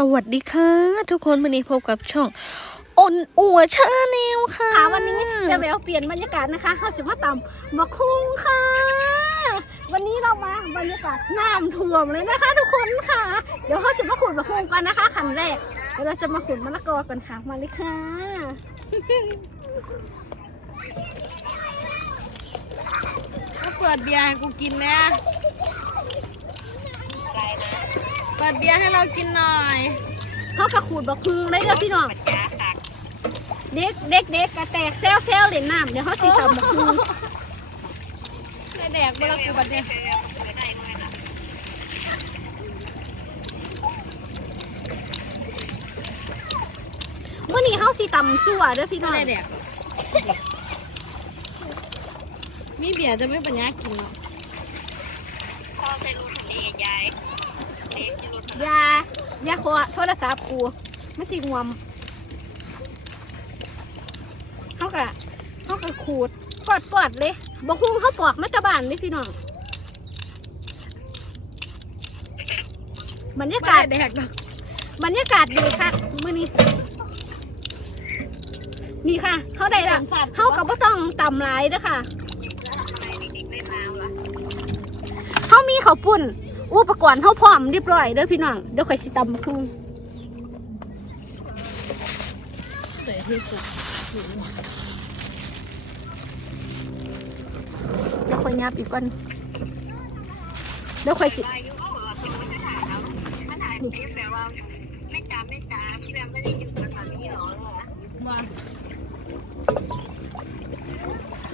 สวัสดีค่ะ ทุกคนวันนี้พบกับช่องอนอัวชาแนลค่ะค่ะวันนี้เจะแววเปลี่ยนบรรยากาศนะคะเขาจะมาตำมะคุ้งค่ะ วันนี้เรามาบรรยากาศน้ำท่วมเลยนะคะ ทุกคนค่ะ เดี๋ยวเขาจะมาขุดมะคุ้งกันนะคะขั้นแรกเดี๋ยวเราจะมาขุดมะละกอกันค่ะมาเลยค่ะก็เปิดเบียร์ให้กูกินนะ เปิดเบียร์ให้เรากินหน่อยเขากระขูดมะคุงเลยเด้อพี่น้อง เด็กเด็กเด็กกระแตกแซวแซวเล่นน้ำเดี๋ยวเขาสิตำมะคุ้งในแดกเบลกูบัดเนี่ยเมื่อนี้เขาสิตำสั่วเด้อพี่น้องในแดกมีเบียร์จะไม่ปัญญากินเนาะ ยายาโคโทรศัพท์กูไม่สิงวมเขากะเขากะขูดปอดปอดๆเลยบกฮุ้งเขาปอกไม่ตะบานเลยพี่น้องบรรยากาศแดกดอกบรรยากาศดีค่ะมื่อนี้นี่ค่ะเขาได้ละเขากับว่าต้องต่ำหลายเด้อค่ะเขามีข้าวปุ้น อุปกรณ์เขาพร้อมเรียบร้อยเด้อพี่น้องเดี๋ยวข่อยสิตำบักหุ่งเดี๋ยวข่อยยับอีกก่อนเดี๋ยวข่อยสิว่า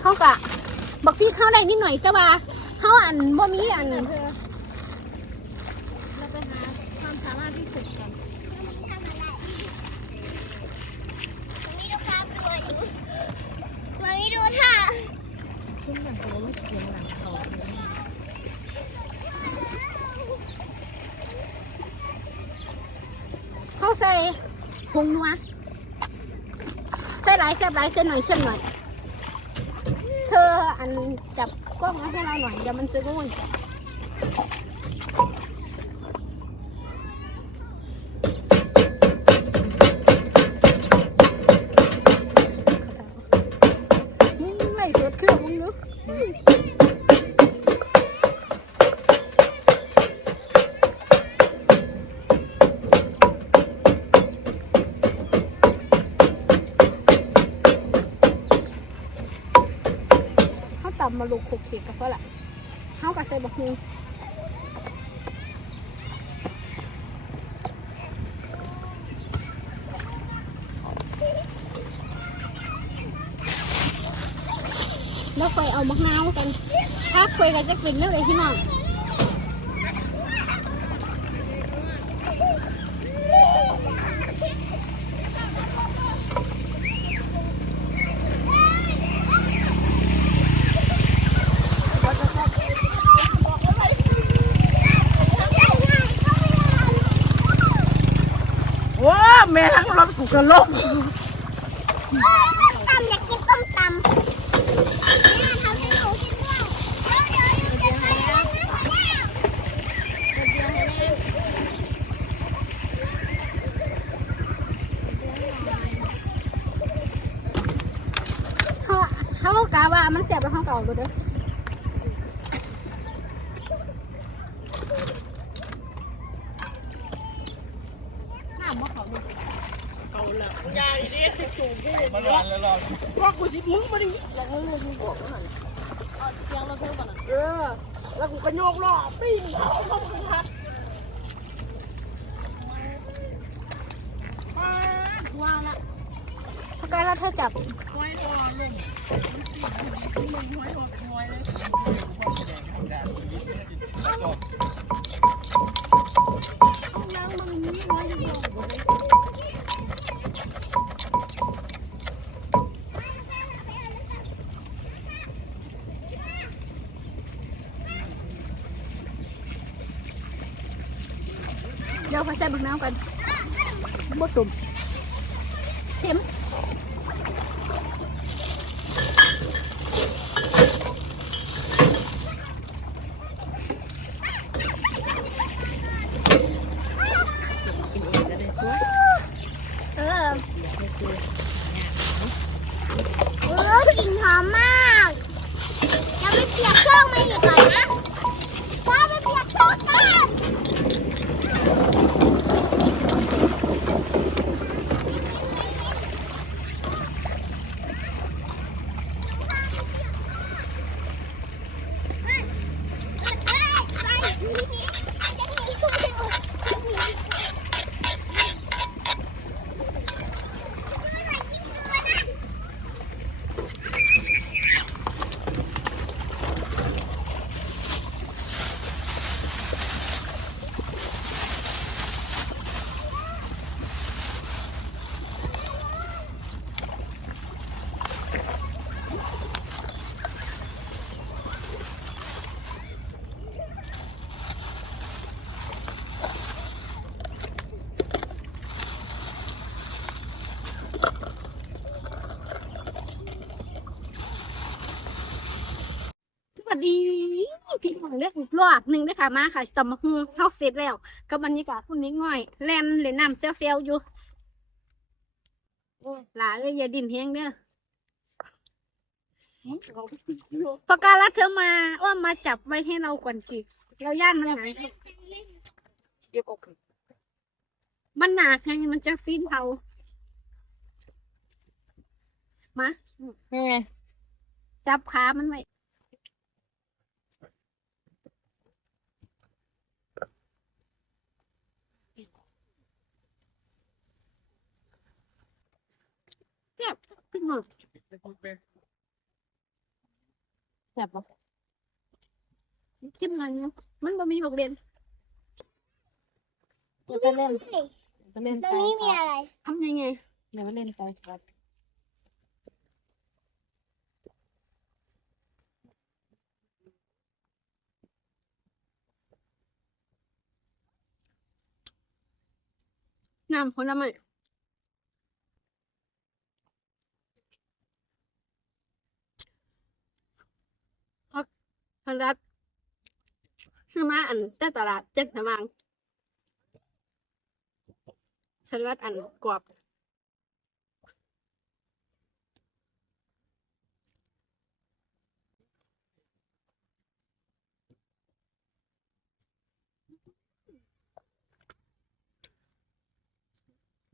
เขากะบักพี่เข้าได้นิดหน่อยแต่ว่าเขาอันบ่มีอัน เราไปหาความสามารถที่สุดกัน มามีดูท่า ซึ่งมันจะรู้ เสียงหลังเขาเขาใส่ผงนัวใส่หลายแซ่บหลายเส้นหน่อยเส้นหน่อย เธออันจับกล้องมาให้เราหน่อยเดี๋ยวมันจะงุ่นมึ ตับมาลูกขกเขีดกับเขาแหละเฮากับใส่บักฮูแล้วไปเอามะนาวกันถ้าคุยกันจะกินเรื่องอะไรที่น้อง ว้าแม่ทั้งรถ กูกระลบตำอยากกินส้มตำแม่ทำให้หนูกินด้วยเดี๋ยวเดี๋ยวเดี๋ยวเดี๋ยวเดี๋ยวเดี๋ยวเขาเขากะว่ามันเสียบไปห้องเก่าเลยเด้อ น้ำมะเขาดิเขา วยายดิจูบดิมันหวานแล้วเราว่ากูสิมึงมาดิแล้วก็เลยมึงบอกว่าหันเอาเสียงเราเพิ่มก่อนนะเออ แล้วกูก็โยกล้อปิ้งเขาเขาพัดว่าละเขากะแล้วเธอจับห้อยตัวลงมันห้อยตัวเป็นห้อยเลยเดี๋ยวเขาใส่บักน้ำกัน ចូលផាសែមកណាកាត់មកទុំទេម Ừ, cái hình hòm á ดีพี่น้องเลือกอีกรอบหนึ่งด้วยค่ะมาค่ะตำมะฮุงเฮาเสร็จแล้วกับบรรยากาศคุณนิดหน่อยแล่นเล่นน้ำเซลๆอยู่โอ้ยหลาเอ้ยอย่าดิ่นเฮงเด้อปากกาลัดเธอมาว่ามาจับไว้ให้เราก่อนสิเราย่านมันหายเก็บออกมันหนาไงมันจะฟีนเผามาไงจับขามันไว้เจ็บพี่หมดแซ่บปะจิ้มหน่อยนะมันบ่มีบอกเรียนเดี๋ยวไปเล่นไปเล่นตรงนี้มีอะไร ทำยังไงเดี๋ยวไปเล่นไปครับน้ำผลไม้พักพัน รัดซื้อมาอันแต่ตลาดเจ็ดสมางฉันรัดอันกรอบ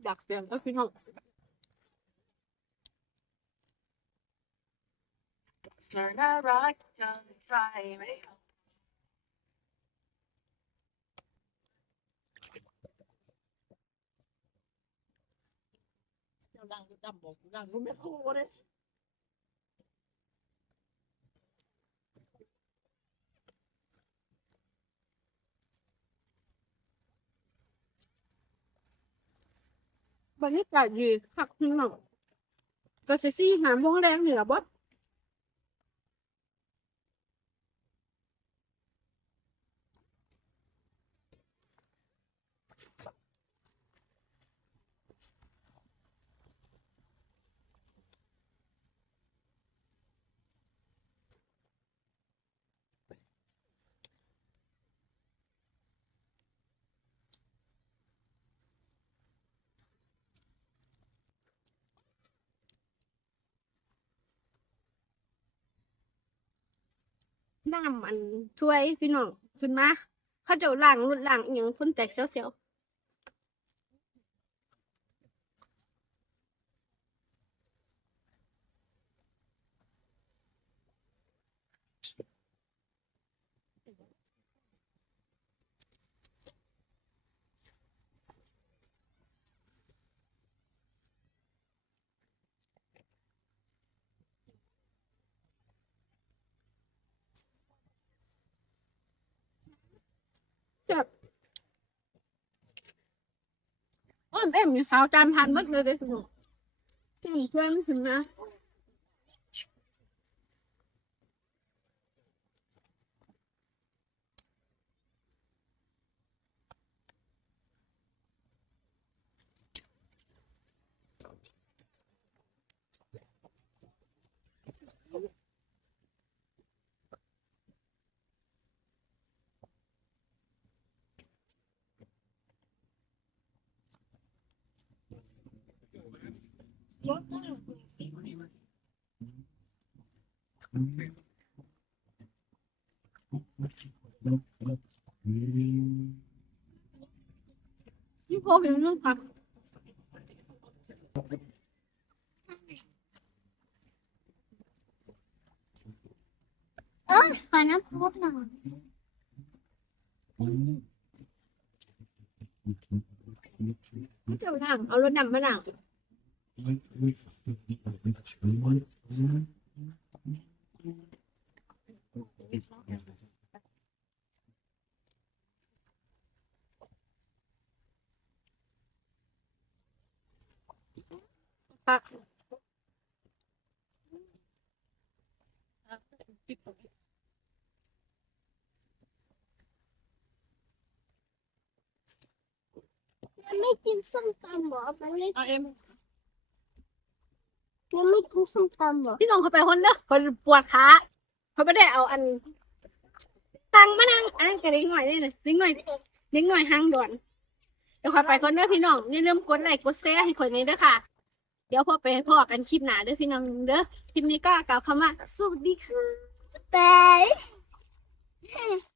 อยากเสียงก็พี่น้อง สน่ารักจังใจไหมดังดังบอกดังก็ไม่โคเลย บรรยากาศดีคักพี่ น้องก็จะซี่หามันช่วยพี่น้องขึ้นมาเขาจะล้างรถล้างอหย่างคนแตกเสียวๆ em em sao trăm hai mất rồi đấy thì xem thì mà Thank you. เลยเลยพี่น้องอืมช่นู่นค่ะเออขอน้ำพุหน่อยเดี๋ยวนั่งเอารถนำมานั่ง ปักมันไม่กินส้มตำเหรอมันไม่เอาเอ็มมันไม่กินส้มตำเหรอพี่น้องเขาไปคนเด้อคนปวดขา เขาไม่ได้เอาอัน ตังมานั่งอันนั้นกระดิ่งหน่อยนี่เลยดิ่งหน่อยดิ่งหน่อยห้างด่วนเดี๋ยวขอไปก่อนเด้อพี่น้องอย่าลืมกดไลค์กดแชร์ให้คนนี้เด้อค่ะ เดี๋ยวพอไปพ่อกันคลิปหน้าเด้อพี่น้องเด้อคลิปนี้ก็กล่าวคำว่าสวัสดีค่ะไป